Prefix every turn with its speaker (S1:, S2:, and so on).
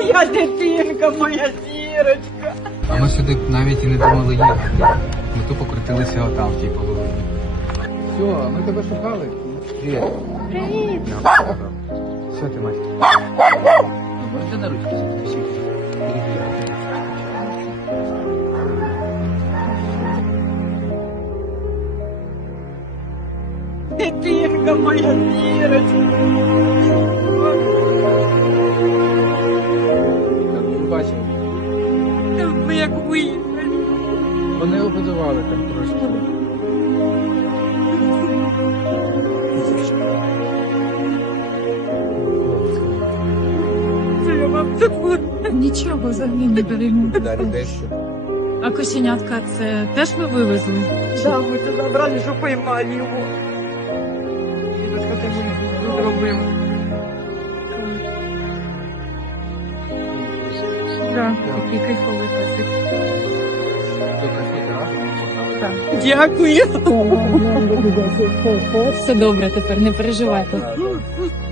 S1: Моя дитинка, моя зірочка.
S2: А ми сюди навіть і не думали їхати. Ми тупо крутилися отам в тій половині. Все, ми тебе шукали. Привіт.
S1: Привіт.
S2: Все, ти мать. Можете на ручку?
S1: Дитинка, моя зірочка.
S2: Бачив.
S1: Ми як виїхали.
S2: Вони обидували там трошки.
S1: Це я вам забуду.
S3: Нічого взагалі не беремо.
S2: Далі дещо.
S3: А кошенятка це теж ви вивезли?
S1: Да, ми це забрали, що поймали його. Дідуська, ти мені зробив.
S3: Так, такий кайфовий песик. Так.
S1: Дякую.
S3: Все добре тепер, не переживайте.